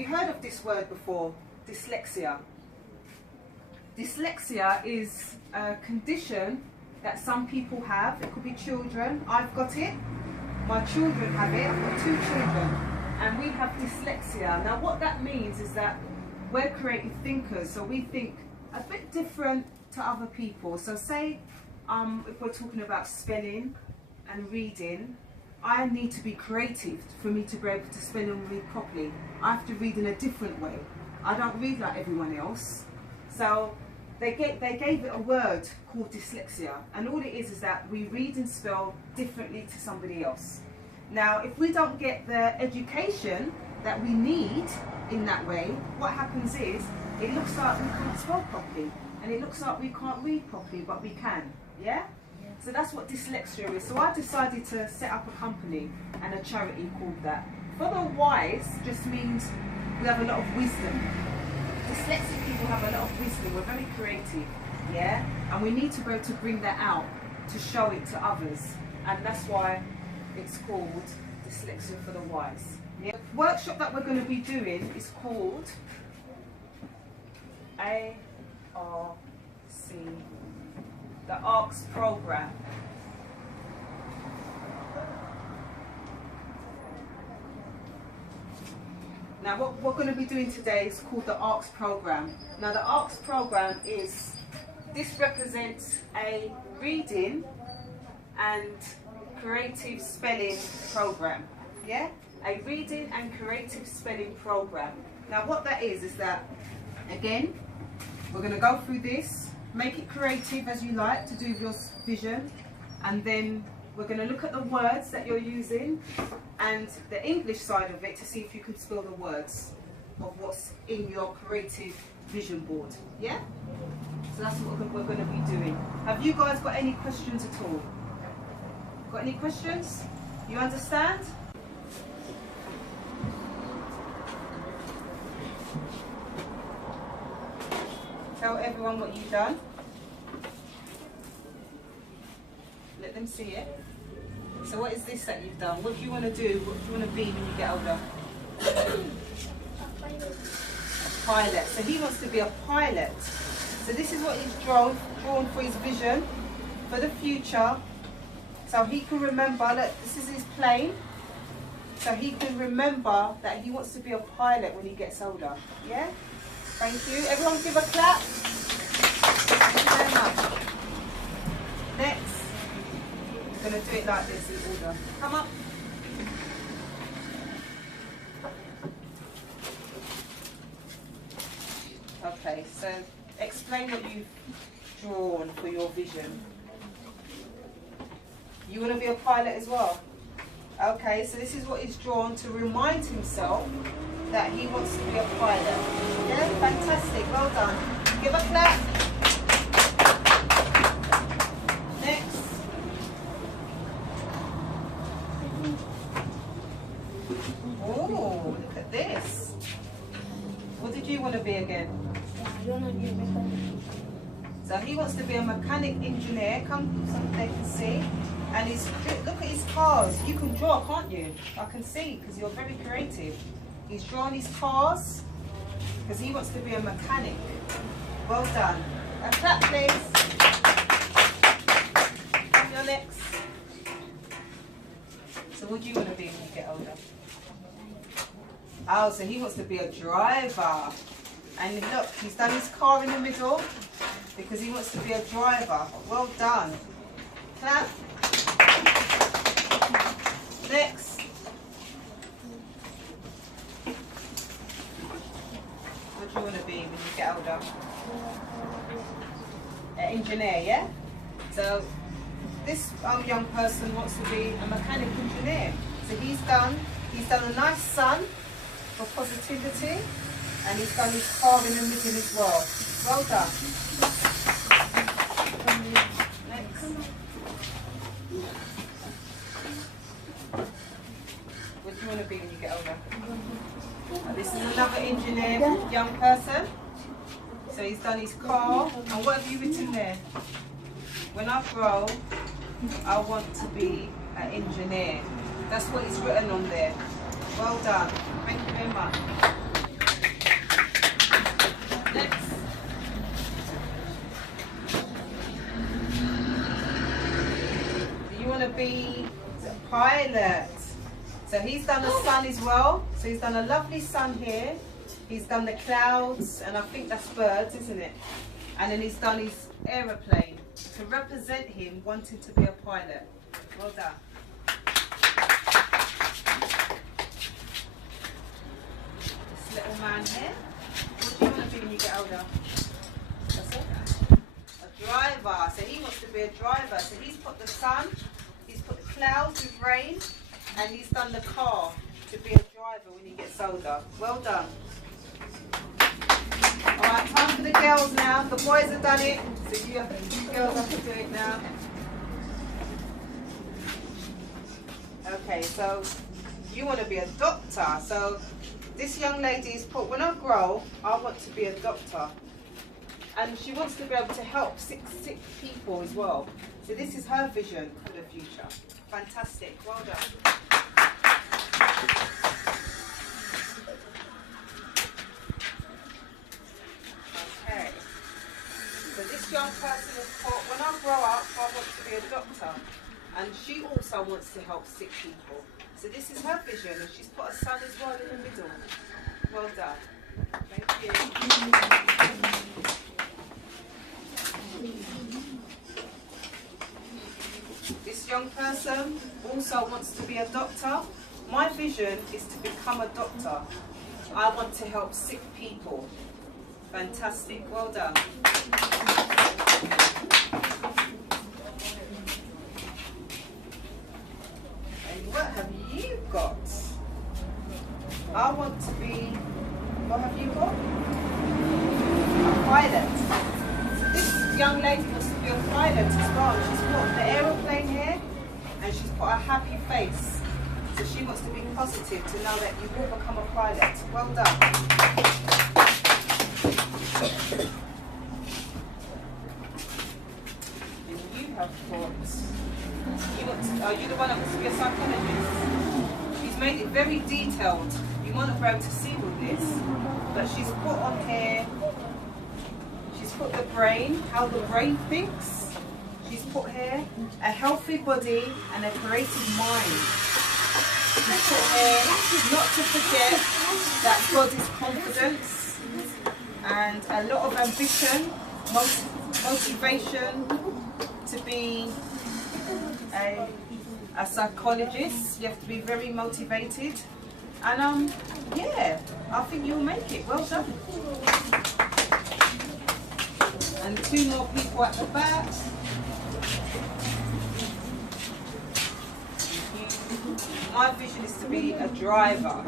you heard of this word before? Dyslexia. Dyslexia is a condition that some people have. It could be children. I've got it. My children have it. I've got 2 children. And we have dyslexia. Now what that means is that we're creative thinkers. So we think a bit different to other people. So say if we're talking about spelling and reading, I need to be creative for me to be able to spell and read properly. I have to read in a different way. I don't read like everyone else. So they gave it a word called dyslexia, and all it is that we read and spell differently to somebody else. Now, if we don't get the education that we need in that way, what happens is it looks like we can't spell properly, and it looks like we can't read properly, but we can. Yeah? So that's what dyslexia is. So I decided to set up a company and a charity called that. For the wise just means we have a lot of wisdom. Dyslexic people have a lot of wisdom. We're very creative, yeah? And we need to be able to bring that out, to show it to others. And that's why it's called Dyslexia for the Wise. Yeah? The workshop that we're going to be doing is called ARC, the ARCS program. Now what we're going to be doing today is called the ARCS program. Now the ARCS program this represents a reading and creative spelling program. Yeah? A reading and creative spelling program. Now what that is that, again, we're going to go through this, make it creative as you like to do with your vision, and then we're going to look at the words that you're using and the English side of it to see if you can spell the words of what's in your creative vision board. Yeah? So that's what we're going to be doing. Have you guys got any questions at all? Got any questions? You understand? Tell everyone what you've done. Let them see it. So what is this that you've done? What do you want to do? What do you want to be when you get older? A pilot. So he wants to be a pilot. So this is what he's drawn for his vision for the future. So he can remember, look, this is his plane. So he can remember that he wants to be a pilot when he gets older. Yeah? Thank you. Everyone give a clap. Thank you very much. Next. We're going to do it like this in order. Come up. Okay, so explain what you've drawn for your vision. You want to be a pilot as well? Okay, so this is what he's drawn to remind himself that he wants to be a pilot. Yeah, fantastic, well done. Give a clap. Next. Oh, look at this. What did you want to be again? I want to be a mechanic. So he wants to be a mechanic engineer. Come so they can see. And look at his cars. You can draw, can't you? I can see because you're very creative. He's drawn his cars because he wants to be a mechanic. Well done. A clap, please. You're next. So what do you want to be when you get older? Oh, so he wants to be a driver. And look, he's done his car in the middle because he wants to be a driver. Well done. Clap. Next. What do you want to be when you get older? An engineer, yeah? So this young person wants to be a mechanic engineer. So he's done a nice sun for positivity, and he's done his car in the middle as well. Well done. Next. What do you want to be when you get older? This is another engineer, young person. So he's done his car. And what have you written there? When I grow, I want to be an engineer. That's what he's written on there. Well done. Thank you very much. be the pilot. So he's done a sun as well. So he's done a lovely sun here. He's done the clouds, and I think that's birds, isn't it? And then he's done his aeroplane to represent him wanting to be a pilot. Well done. This little man here. What do you want to be when you get older? That's it. A driver. So he wants to be a driver. So he's put the sun, he's put the clouds with rain, and he's done the car to be a driver when he gets older. Well done. Alright, time for the girls now. The boys have done it, so you girls have to do it now. Okay, so you want to be a doctor. So this young lady's put, when I grow, I want to be a doctor. And she wants to be able to help sick people as well. So this is her vision for the future. Fantastic, well done. Okay, so this young person has put, when I grow up, I want to be a doctor. And she also wants to help sick people. So this is her vision, and she's put a sun as well in the middle. Well done. Thank you. This young person also wants to be a doctor. My vision is to become a doctor. I want to help sick people. Fantastic, well done. And what have you got? I want to be, what have you got? A pilot. So this young lady wants to be a pilot as well. She's put the aeroplane here, and she's put a happy face. So she wants to be positive to know that you will become a pilot. Well done. And you have got, are you the one that wants to be a psychologist? She's made it very detailed. You want to be able to see all this, but she's put on here, she's put the brain, how the brain thinks. She's put here a healthy body and a creative mind. She's put here not to forget that God is confidence and a lot of ambition, motivation to be a psychologist. You have to be very motivated. And yeah, I think you'll make it. Well done. And two more people at the back. My vision is to be a driver.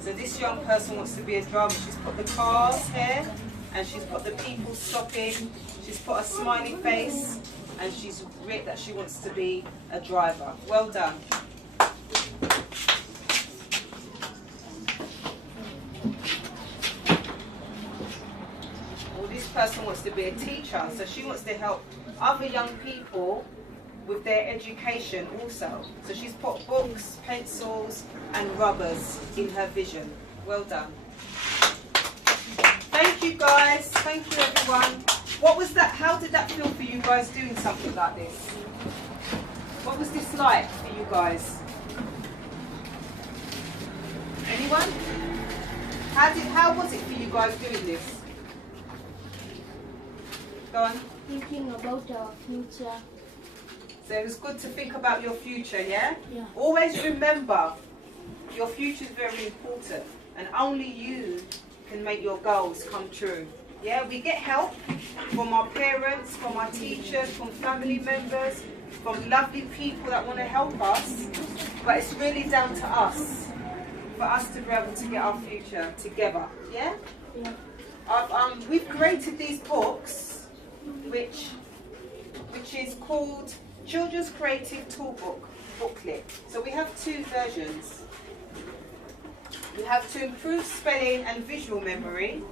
So this young person wants to be a driver. She's put the cars here, and she's put the people stopping. She's put a smiley face, and she's written that she wants to be a driver. Well done. Well, this person wants to be a teacher, so she wants to help other young people with their education also. So she's put books, pencils and rubbers in her vision. Well done. Thank you guys. Thank you everyone. What was that? How did that feel for you guys doing something like this? What was this like for you guys? Anyone? How was it for you guys doing this? Go on. Thinking about our future. So it was good to think about your future, yeah? Yeah. Always remember, your future is very important, and only you can make your goals come true. Yeah, we get help from our parents, from our teachers, from family members, from lovely people that want to help us, but it's really down to us, for us to be able to get our future together, yeah? Yeah. We've created these books, which is called Children's Creative Toolbook booklet. So we have two versions. We have to improve spelling and visual memory,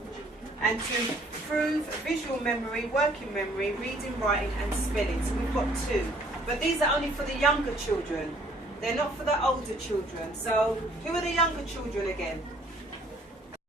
and to improve visual memory, working memory, reading, writing and spelling. So we've got two. But these are only for the younger children. They're not for the older children. So who are the younger children again?